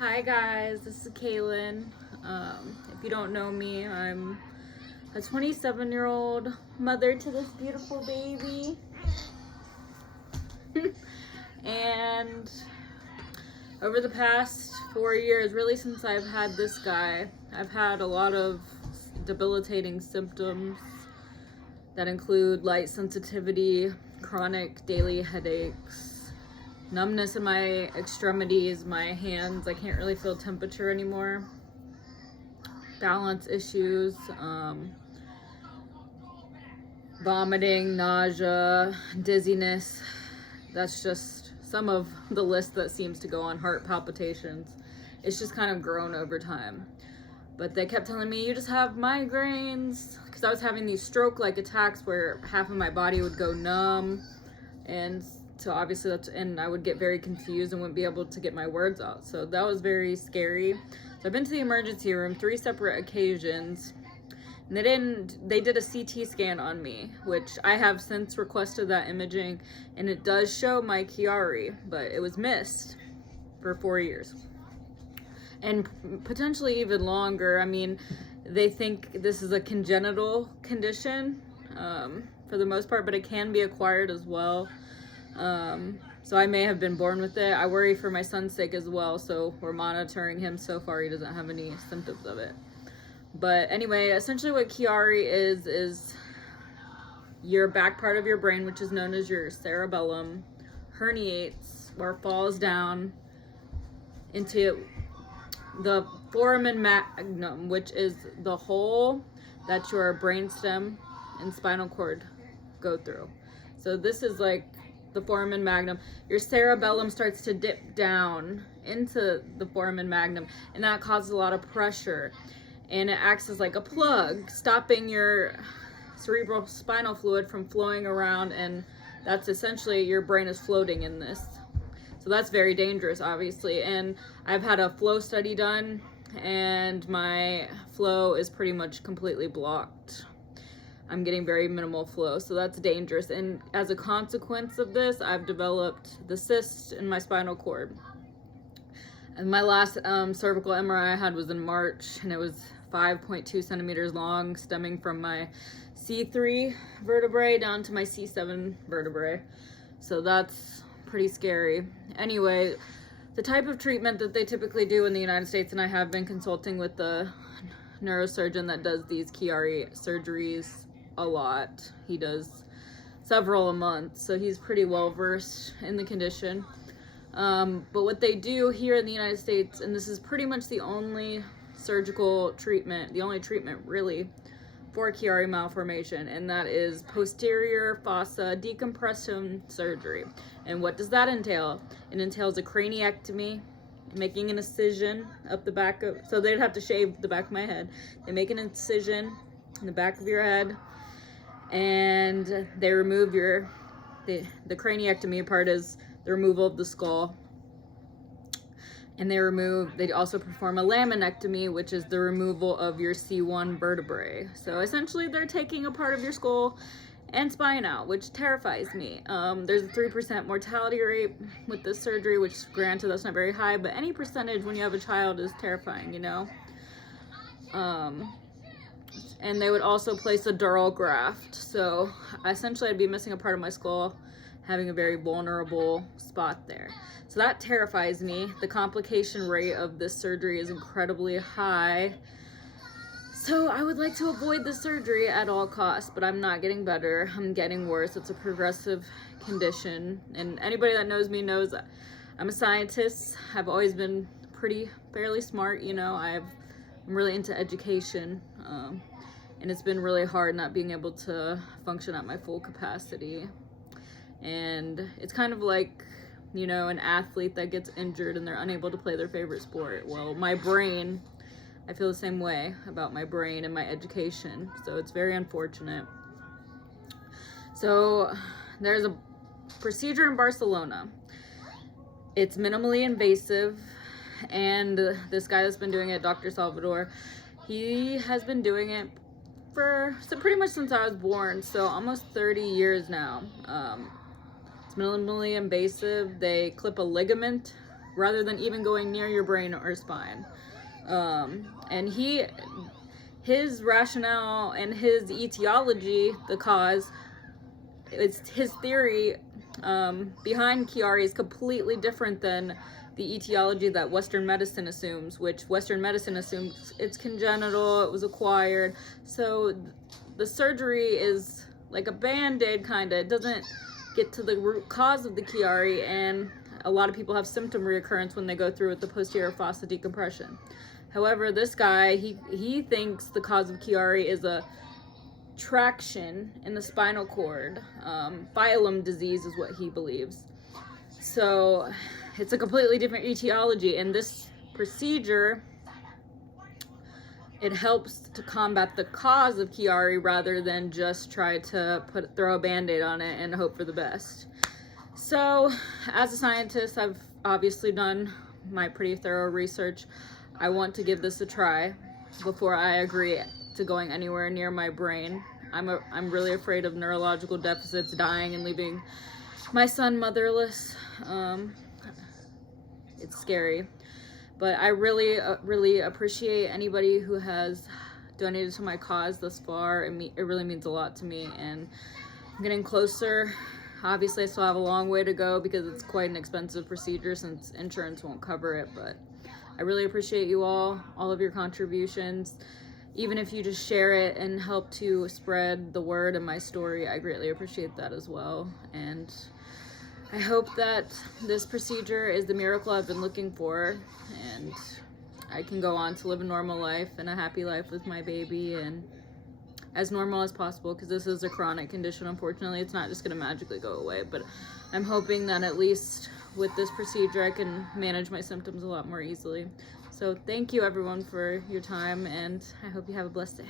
Hi guys, this is Cailyn. If you don't know me, I'm a 27-year-old mother to this beautiful baby. And over the past 4 years, really since I've had this guy, I've had a lot of debilitating symptoms that include light sensitivity, chronic daily headaches, numbness in my extremities, my hands. I can't really feel temperature anymore. Balance issues, vomiting, nausea, dizziness. That's just some of the list that seems to go on. Heart palpitations. It's just kind of grown over time. But they kept telling me, you just have migraines, because I was having these stroke-like attacks where half of my body would go numb. And so obviously and I would get very confused and wouldn't be able to get my words out. So that was very scary. So I've been to the emergency room 3 separate occasions. And they did a CT scan on me, which I have since requested that imaging, and it does show my Chiari, but it was missed for 4 years. And potentially even longer. I mean, they think this is a congenital condition for the most part, but it can be acquired as well. So I may have been born with it. I worry for my son's sake as well, so we're monitoring him. So far, he doesn't have any symptoms of it. But anyway, essentially what Chiari is your back part of your brain, which is known as your cerebellum, herniates or falls down into the foramen magnum, which is the hole that your brainstem and spinal cord go through. So this is like the foramen magnum. Your cerebellum starts to dip down into the foramen magnum, and that causes a lot of pressure, and it acts as like a plug, stopping your cerebral spinal fluid from flowing around, and that's essentially your brain is floating in this. So that's very dangerous, obviously. And I've had a flow study done, and my flow is pretty much completely blocked. I'm getting very minimal flow, so that's dangerous. And as a consequence of this, I've developed the cyst in my spinal cord. And my last cervical MRI I had was in March, and it was 5.2 centimeters long, stemming from my C3 vertebrae down to my C7 vertebrae. So that's pretty scary. Anyway, the type of treatment that they typically do in the United States, and I have been consulting with the neurosurgeon that does these Chiari surgeries a lot. He does several a month, so he's pretty well versed in the condition. But what they do here in the United States, and this is pretty much the only surgical treatment, the only treatment really for Chiari malformation, and that is posterior fossa decompression surgery. And what does that entail? It entails a craniectomy, making an incision up the back of, so they'd have to shave the back of my head. They make an incision in the back of your head, and they remove the craniectomy part is the removal of the skull. And they also perform a laminectomy, which is the removal of your C1 vertebrae. So essentially they're taking a part of your skull and spine out, which terrifies me. There's a 3% mortality rate with this surgery, which granted that's not very high, but any percentage when you have a child is terrifying, you know? And they would also place a dural graft. So essentially I'd be missing a part of my skull, having a very vulnerable spot there. So that terrifies me. The complication rate of this surgery is incredibly high. So I would like to avoid this surgery at all costs, but I'm not getting better. I'm getting worse. It's a progressive condition. And anybody that knows me knows that I'm a scientist. I've always been fairly smart, you know. I'm really into education. And it's been really hard not being able to function at my full capacity. And it's kind of like, you know, an athlete that gets injured and they're unable to play their favorite sport. Well, my brain, I feel the same way about my brain and my education. So it's very unfortunate. So there's a procedure in Barcelona. It's minimally invasive. And this guy that's been doing it, Dr. Salvador, he has been doing it so pretty much since I was born. So almost 30 years now. Minimally invasive. They clip a ligament rather than even going near your brain or spine. And his rationale and his etiology, the cause, it's his theory behind Chiari is completely different than the etiology that Western medicine assumes, which Western medicine assumes it's congenital, it was acquired. So the surgery is like a band-aid kind of. It doesn't get to the root cause of the Chiari, and a lot of people have symptom reoccurrence when they go through with the posterior fossa decompression. However, this guy, he thinks the cause of Chiari is a traction in the spinal cord. Phylum disease is what he believes. So it's a completely different etiology, and this procedure, it helps to combat the cause of Chiari rather than just try to throw a band-aid on it and hope for the best. So as a scientist, I've obviously done my pretty thorough research. I want to give this a try before I agree to going anywhere near my brain. I'm really afraid of neurological deficits, dying and leaving my son motherless. It's scary, but I really appreciate anybody who has donated to my cause thus far. It really means a lot to me, and I'm getting closer. Obviously, I still have a long way to go because it's quite an expensive procedure since insurance won't cover it, but I really appreciate you all of your contributions. Even if you just share it and help to spread the word and my story, I greatly appreciate that as well. And I hope that this procedure is the miracle I've been looking for, and I can go on to live a normal life and a happy life with my baby, and as normal as possible, because this is a chronic condition. Unfortunately, it's not just going to magically go away, but I'm hoping that at least with this procedure I can manage my symptoms a lot more easily. So thank you everyone for your time, and I hope you have a blessed day.